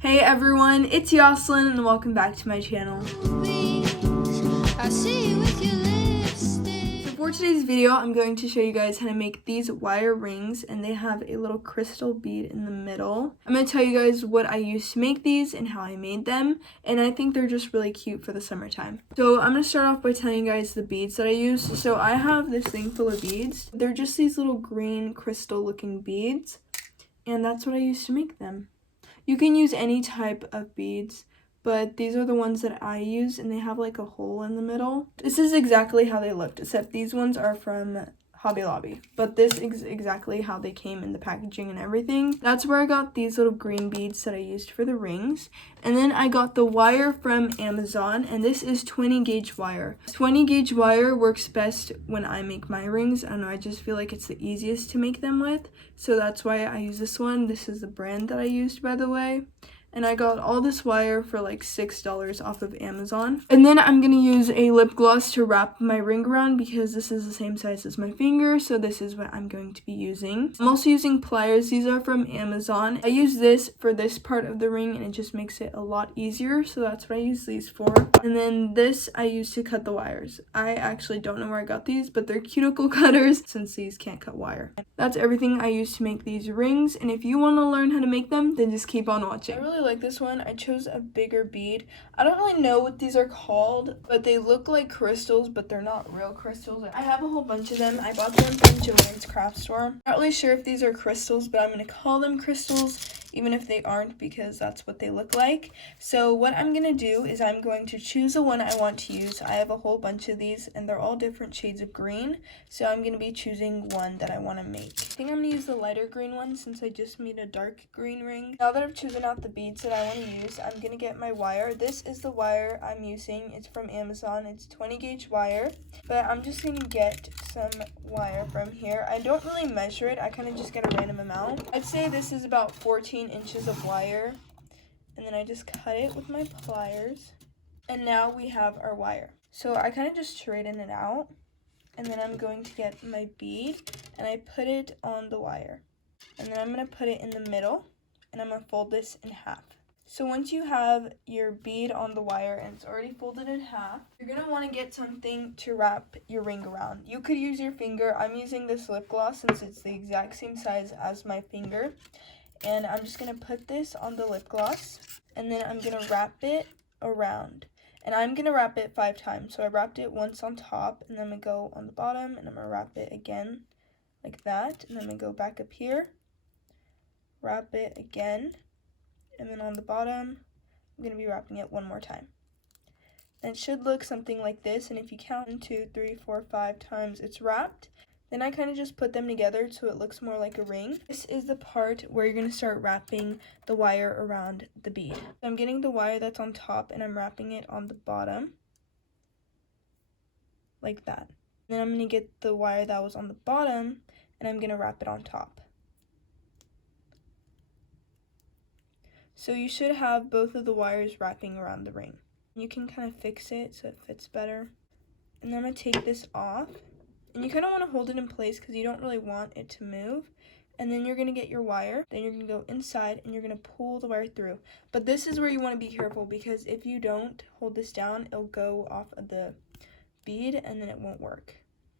Hey everyone, it's Yoslin and welcome back to my channel. So for today's video, I'm going to show you guys how to make these wire rings, and they have a little crystal bead in the middle. I'm going to tell you guys what I used to make these and how I made them, and I think they're just really cute for the summertime. So I'm going to start off by telling you guys the beads that I used. So I have this thing full of beads. They're just these little green crystal looking beads, and that's what I used to make them. You can use any type of beads, but these are the ones that I use, and they have like a hole in the middle. This is exactly how they looked, except these ones are from Hobby Lobby, but this is exactly how they came in the packaging and everything. That's where I got these little green beads that I used for the rings. And then I got the wire from Amazon, and this is 20 gauge wire. 20 gauge wire works best when I make my rings. I don't know, I just feel like it's the easiest to make them with, so that's why I use this one. This is the brand that I used, by the way. And I got all this wire for like $6 off of Amazon. And then I'm going to use a lip gloss to wrap my ring around because this is the same size as my finger, so this is what I'm going to be using. I'm also using pliers. These are from Amazon. I use this for this part of the ring and it just makes it a lot easier, so that's what I use these for. And then this I use to cut the wires. I actually don't know where I got these, but they're cuticle cutters since these can't cut wire. That's everything I use to make these rings, and if you want to learn how to make them, then just keep on watching. I really like this one. I chose a bigger bead. I don't really know what these are called, but they look like crystals, but they're not real crystals. I have a whole bunch of them. I bought them from Joann's craft store. Not really sure if these are crystals, but I'm going to call them crystals even if they aren't, because that's what they look like. So what I'm going to do is I'm going to choose the one I want to use. I have a whole bunch of these and they're all different shades of green, so I'm going to be choosing one that I want to make. I think I'm going to use the lighter green one since I just made a dark green ring. Now that I've chosen out the beads that I want to use, I'm going to get my wire. This is the wire I'm using. It's from Amazon. It's 20 gauge wire, but I'm just going to get some wire from here. I don't really measure it. I kind of just get a random amount. I'd say this is about 14 inches of wire, and then I just cut it with my pliers, and now we have our wire. So I kind of just straighten it out, and then I'm going to get my bead and I put it on the wire, and then I'm going to put it in the middle, and I'm going to fold this in half. So once you have your bead on the wire and it's already folded in half, you're going to want to get something to wrap your ring around. You could use your finger. I'm using this lip gloss since it's the exact same size as my finger. And I'm just going to put this on the lip gloss, and then I'm going to wrap it around. And I'm going to wrap it 5 times. So I wrapped it once on top, and then I'm going to go on the bottom, and I'm going to wrap it again like that. And then I'm going to go back up here, wrap it again, and then on the bottom, I'm going to be wrapping it one more time. And it should look something like this, and if you count 1, 2, 3, 4, 5 times it's wrapped, then I kind of just put them together so it looks more like a ring. This is the part where you're going to start wrapping the wire around the bead. So I'm getting the wire that's on top and I'm wrapping it on the bottom like that. Then I'm going to get the wire that was on the bottom and I'm going to wrap it on top. So you should have both of the wires wrapping around the ring. You can kind of fix it so it fits better. And then I'm going to take this off. And you kind of want to hold it in place because you don't really want it to move. And then you're going to get your wire. Then you're going to go inside and you're going to pull the wire through. But this is where you want to be careful, because if you don't hold this down, it'll go off of the bead and then it won't work.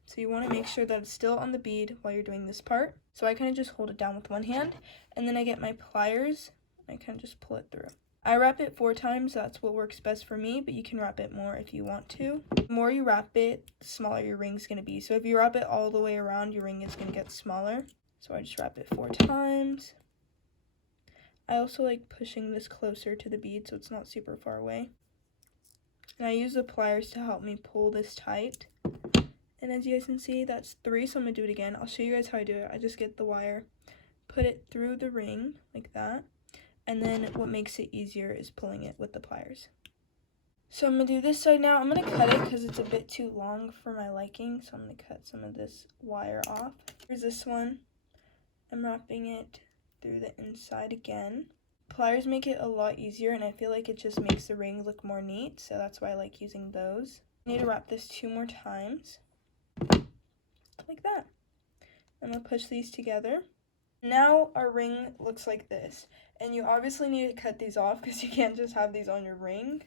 So you want to make sure that it's still on the bead while you're doing this part. So I kind of just hold it down with one hand. And then I get my pliers. I kind of just pull it through. I wrap it 4 times, that's what works best for me, but you can wrap it more if you want to. The more you wrap it, the smaller your ring's going to be. So if you wrap it all the way around, your ring is going to get smaller. So I just wrap it 4 times. I also like pushing this closer to the bead so it's not super far away. And I use the pliers to help me pull this tight. And as you guys can see, that's 3, so I'm going to do it again. I'll show you guys how I do it. I just get the wire, put it through the ring like that. And then what makes it easier is pulling it with the pliers. So I'm going to do this side now. I'm going to cut it because it's a bit too long for my liking. So I'm going to cut some of this wire off. Here's this one. I'm wrapping it through the inside again. Pliers make it a lot easier, and I feel like it just makes the ring look more neat. So that's why I like using those. I need to wrap this 2 more times. Like that. I'm going to push these together. Now our ring looks like this. And you obviously need to cut these off because you can't just have these on your ring.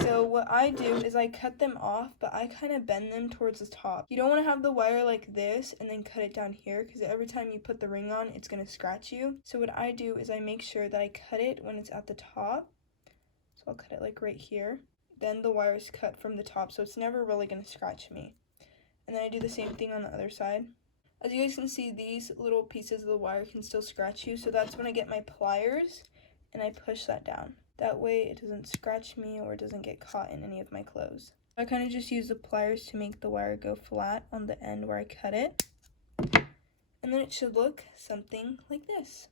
So what I do is I cut them off, but I kind of bend them towards the top. You don't want to have the wire like this and then cut it down here, because every time you put the ring on, it's going to scratch you. So what I do is I make sure that I cut it when it's at the top. So I'll cut it like right here. Then the wire is cut from the top, so it's never really going to scratch me. And then I do the same thing on the other side. As you guys can see, these little pieces of the wire can still scratch you, so that's when I get my pliers and I push that down. That way it doesn't scratch me or it doesn't get caught in any of my clothes. I kind of just use the pliers to make the wire go flat on the end where I cut it. And then it should look something like this.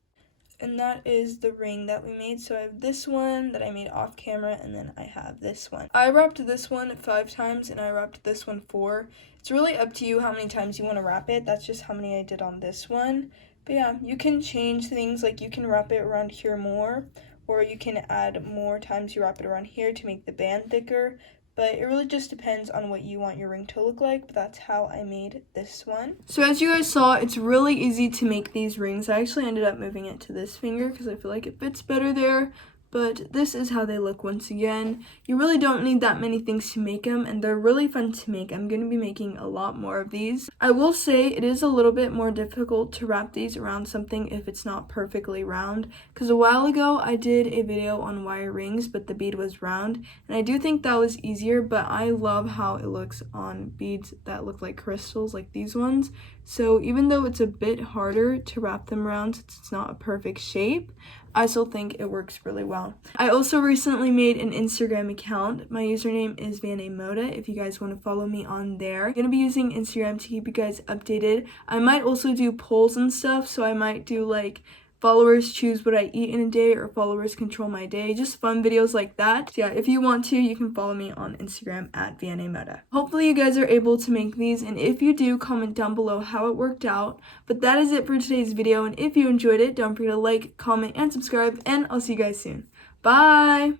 And that is the ring that we made. So I have this one that I made off camera, and then I have this one. I wrapped this one 5 times and I wrapped this one 4. It's really up to you how many times you want to wrap it. That's just how many I did on this one. But yeah, you can change things, like you can wrap it around here more, or you can add more times you wrap it around here to make the band thicker. But it really just depends on what you want your ring to look like, but that's how I made this one. So as you guys saw, it's really easy to make these rings. I actually ended up moving it to this finger because I feel like it fits better there. But this is how they look once again. You really don't need that many things to make them, and they're really fun to make. I'm going to be making a lot more of these. I will say it is a little bit more difficult to wrap these around something if it's not perfectly round, because a while ago I did a video on wire rings, but the bead was round, and I do think that was easier, but I love how it looks on beads that look like crystals, like these ones. So even though it's a bit harder to wrap them around since it's not a perfect shape, I still think it works really well. I also recently made an Instagram account. My username is VanAModa if you guys want to follow me on there. I'm going to be using Instagram to keep you guys updated. I might also do polls and stuff, so I might do like followers choose what I eat in a day, or followers control my day, just fun videos like that. So yeah, if you want to, you can follow me on Instagram at VanAModa. Hopefully you guys are able to make these, and if you do, comment down below how it worked out. But that is it for today's video, and if you enjoyed it, don't forget to like, comment, and subscribe, and I'll see you guys soon. Bye!